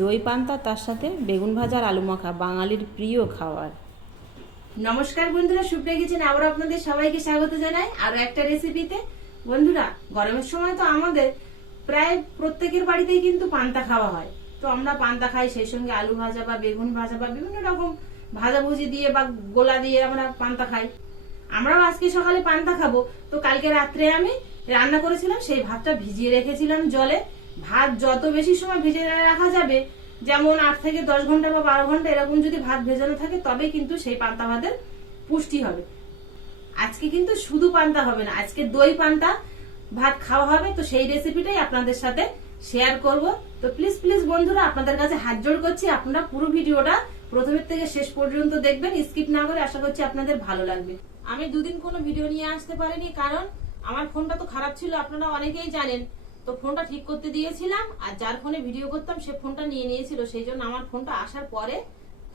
দই পান্তা, তার সাথে বেগুন ভাজা আর আলু মাখা, বাঙালির প্রিয় খাবার। নমস্কার বন্ধুরা, সুপ্রিয়া কিচেনে আবার আপনাদের সবাইকে স্বাগত জানাই আরো একটা রেসিপিতে। বন্ধুরা, গরমের সময় তো আমাদের প্রায় প্রত্যেকের বাড়িতেই কিন্তু পান্তা খাওয়া হয়। তো আমরা পান্তা খাই, সেই সঙ্গে আলু ভাজা বা বেগুন ভাজা বা বিভিন্ন রকম ভাজাভুজি দিয়ে বা গোলা দিয়ে আমরা পান্তা খাই। আমরাও আজকে সকালে পান্তা খাবো। তো কালকে রাত্রে আমি রান্না করেছিলাম, সেই ভাতটা ভিজিয়ে রেখেছিলাম জলে। ভাত যত বেশি সময় ভিজিয়ে রাখা যাবে, যেমন 8 থেকে 10 ঘন্টা বা 12 ঘন্টা এরকম যদি ভাত ভেজানো থাকে, তবে কিন্তু সেই পান্তা ভাতের পুষ্টি হবে। আজকে কিন্তু শুধু পান্তা হবে না, আজকে দই পান্তা ভাত খাওয়া হবে। তো সেই রেসিপিটাই আপনাদের সাথে শেয়ার করব। তো প্লিজ প্লিজ বন্ধুরা, আপনাদের কাছে হাত জোড় করছি, আপনারা পুরো ভিডিওটা প্রথমের থেকে শেষ পর্যন্ত দেখবেন, স্কিপ না করে। আশা করছি আপনাদের ভালো লাগবে। আমি দুদিন কোনো ভিডিও নিয়ে আসতে পারিনি, কারণ আমার ফোনটা তো খারাপ ছিল, আপনারা অনেকেই জানেন। তো ফোনটা ঠিক করতে দিয়েছিলাম, আর যার ফোনে ভিডিও করতাম সে ফোনটা নিয়ে নিয়েছিল। সেই জন্য আমার ফোনটা আসার পরে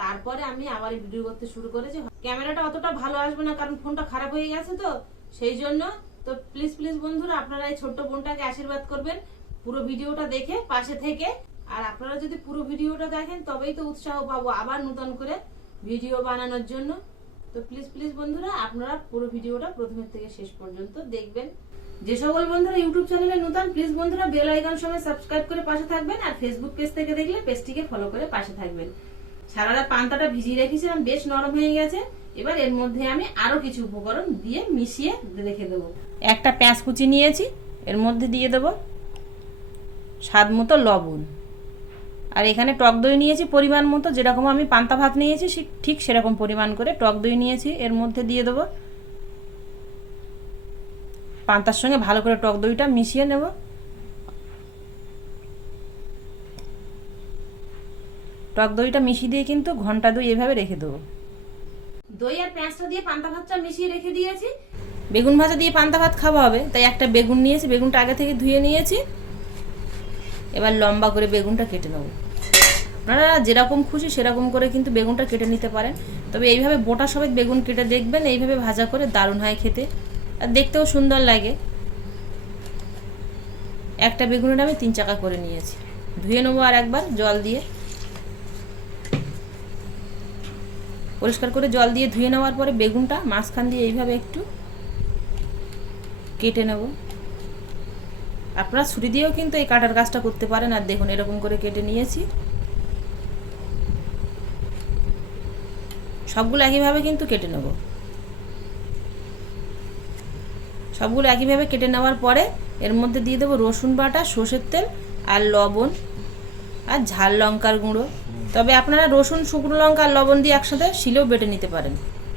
তারপরে আমি আবার ভিডিও করতে শুরু করেছি। ক্যামেরাটা অতটা ভালো আসবে না, কারণ ফোনটা খারাপ হয়ে গেছে। তো সেই জন্য তো প্লিজ প্লিজ বন্ধুরা, আপনারা এই ছোট্ট বোনটাকে আশীর্বাদ করবেন পুরো ভিডিওটা দেখে, পাশে থেকে। আর আপনারা যদি পুরো ভিডিওটা দেখেন, তবেই তো উৎসাহ পাবো আবার নতুন করে ভিডিও বানানোর জন্য। তো প্লিজ প্লিজ বন্ধুরা, আপনারা পুরো ভিডিওটা প্রথমের থেকে শেষ পর্যন্ত দেখবেন। যে সকল বন্ধুরা ইউটিউব চ্যানেলে নতুন, প্লিজ বন্ধুরা বেল আইকন সঙ্গে সাবস্ক্রাইব করে পাশে থাকবেন। আর ফেসবুক পেজ থেকে দেখলে পেজটিকে ফলো করে পাশে থাকবেন। সারা রাত পান্তাটা ভিজিয়ে রেখেছিলাম, বেশ নরম হয়ে গেছে। এবার এর মধ্যে আমি আরো কিছু উপকরণ দিয়ে মিশিয়ে রেখে দেবো। একটা পেঁয়াজ কুচি নিয়েছি, এর মধ্যে দিয়ে দেবো স্বাদ মতো লবণ। আর এখানে টক দই নিয়েছি পরিমাণ মতো, যেরকম আমি পান্তা ভাত নিয়েছি ঠিক সেরকম পরিমাণ করে টক দই নিয়েছি, এর মধ্যে দিয়ে দেবো। পান্তার সঙ্গে ভালো করে টক দইটা মিশিয়ে নেব। টক দইটা মিশিয়ে দিয়ে কিন্তু ঘন্টা দই এভাবে রেখে দেবো। দই আর পেঁয়াজটা দিয়ে পান্তা ভাতটা মিশিয়ে রেখে দিয়েছি। বেগুন ভাজা দিয়ে পান্তা ভাত খাওয়া হবে, তাই একটা বেগুন নিয়েছি, বেগুনটা আগে থেকে ধুয়ে নিয়েছি। এবার লম্বা করে বেগুনটা কেটে নেব। আপনারা যেরকম খুশি সেরকম করে কিন্তু বেগুনটা কেটে নিতে পারেন, তবে এইভাবে বোটা সমেত বেগুন কেটে দেখবেন, এইভাবে ভাজা করে দারুণ হয় খেতে, আর দেখতেও সুন্দর লাগে। একটা বেগুনের আমি 3 চাকা করে নিয়েছি, ধুয়ে নেবো আর একবার জল দিয়ে। পরিষ্কার করে জল দিয়ে ধুয়ে নেওয়ার পরে বেগুনটা মাঝখান দিয়ে এইভাবে একটু কেটে নেব। আপনারা ছুরি দিয়েও কিন্তু এই কাটার কাজটা করতে পারেন। আর দেখুন এরকম করে কেটে নিয়েছি। সবগুলো একইভাবে কিন্তু কেটে নেব। সবগুলো একইভাবে কেটে নেওয়ার পরে এর মধ্যে দিয়ে দেবো রসুন বাটা, সর্ষের তেল আর লবণ আর ঝাল লঙ্কার গুঁড়ো। তবে আপনারা রসুন, শুকনো লঙ্কা আর লবণ দিয়ে একসাথে শিলেও বেটে নিতে পারেন।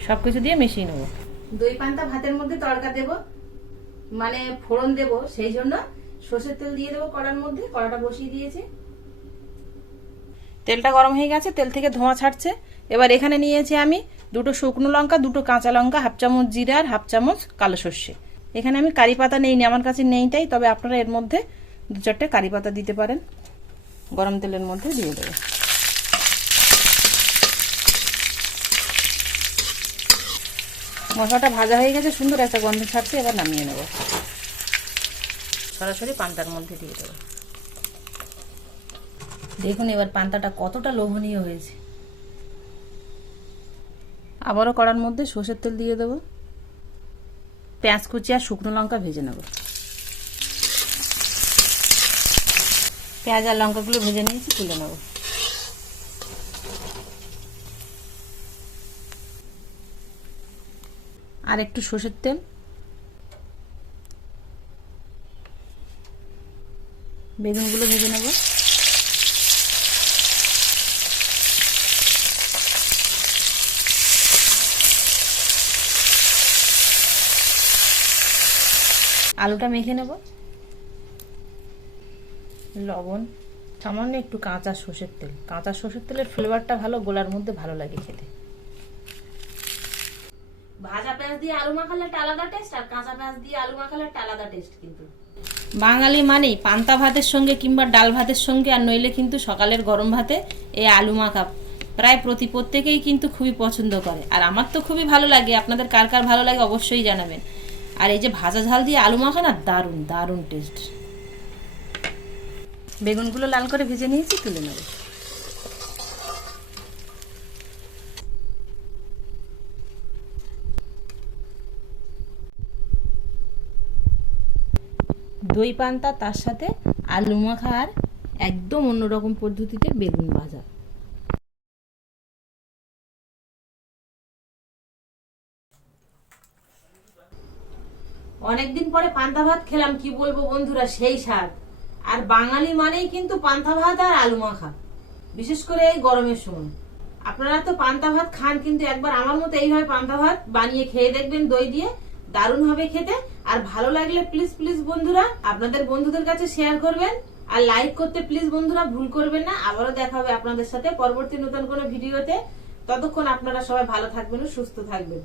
সব কিছু দিয়ে মিশিয়ে নেব। দই পান্তা ভাতের মধ্যে তড়কা দেব, মানে ফোড়ন দেব, সেই জন্য সর্ষের তেল দিয়ে দেবো কড়ার মধ্যে। কড়াটা বসিয়ে দিয়েছি। তেলটা গরম হয়ে গেছে, তেল থেকে ধোঁয়া ছাড়ছে। এবার এখানে নিয়েছি আমি 2টো শুকনো লঙ্কা, 2টো কাঁচা লঙ্কা, হাফ চামচ জিরা আর হাফ চামচ কালো সর্ষে। এখানে আমি কারি পাতা নেইনি, আমার কাছে নেই তাই, তবে আপনারা এর মধ্যে 2-4টে কারি পাতা দিতে পারেন। গরম তেলের মধ্যে দিয়ে দেবো। মশলাটা ভাজা হয়ে গেছে, সুন্দর একটা গন্ধ ছাড়ছে। এবার নামিয়ে নেব, সরাসরি পান্তার মধ্যে দিয়ে দেবো। দেখুন এবার পান্তাটা কতটা লোভনীয় হয়েছে। আবারও কড়ার মধ্যে সর্ষের তেল দিয়ে দেবো। পেঁয়াজ কুচি আর শুকনো লঙ্কা ভেজে নেব। পেঁয়াজ আর লঙ্কাগুলো ভেজে নিয়েছি, তুলে নেব। আর একটু সর্ষের তেল, বেগুনগুলো ভেজে নেব। আলুটা মেখে নেব। লবণ, সামান্য একটু কাঁচা সর্ষের তেল। কাঁচা সর্ষের তেলের ফ্লেভারটা ভালো, গোলার মধ্যে ভালো লাগে খেতে। ভাজা পেঁয়াজ দিয়ে আলু মাখালে একটা আলাদা টেস্ট, আর কাঁচা পেঁয়াজ দিয়ে আলু মাখালে একটা আলাদা টেস্ট। কিন্তু বাঙালি মানেই পান্তা ভাতের সঙ্গে কিংবা ডাল ভাতের সঙ্গে, আর নইলে কিন্তু সকালের গরম ভাতে এই আলু মাখা প্রায় প্রত্যেকেই কিন্তু খুবই পছন্দ করে। আর আমার তো খুবই ভালো লাগে, আপনাদের কার কার ভালো লাগে অবশ্যই জানাবেন। আর এই যে ভাজা ঝাল দিয়ে আলু মাখা না, দারুণ দারুণ টেস্ট। বেগুনগুলো লাল করে ভেজে নিয়েছি, তুলে নেব। দই পান্তা, তার সাথে আলু মাখা, আর একদম অন্যরকম পদ্ধতিতে বেগুন ভাজা। অনেকদিন পরে পান্তা ভাত খেলাম, কি বলবো বন্ধুরা, সেই স্বাদ। আর বাঙালি মানেই কিন্তু পান্তা ভাত আর আলু মাখা, বিশেষ করে এই গরমের সময়। আপনারা তো পান্তা ভাত খান, কিন্তু একবার আমার মতো এইভাবে পান্তা ভাত বানিয়ে খেয়ে দেখবেন দই দিয়ে, দারুণ হবে খেতে। আর ভালো লাগলে প্লিজ প্লিজ বন্ধুরা আপনাদের বন্ধুদের কাছে শেয়ার করবেন, আর লাইক করতে প্লিজ বন্ধুরা ভুল করবেন না। আবারও দেখা হবে আপনাদের সাথে পরবর্তী নতুন কোনো ভিডিওতে। ততক্ষণ আপনারা সবাই ভালো থাকবেন ও সুস্থ থাকবেন।